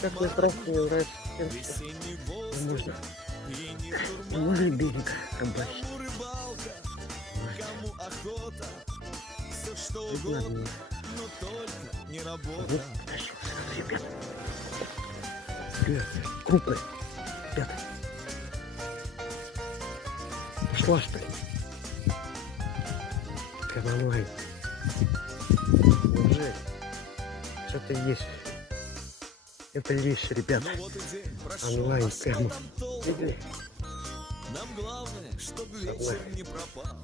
Как мне просто не нравится тем, что можно море берег рыбачить. Может. Вот, ребят. Ребят, крупная. Ребят. Пошла, что ли? Прям онлайн. Уже что-то есть. Это есть, ребят. Онлайн прямо. Нам главное, чтобы вечер не пропал.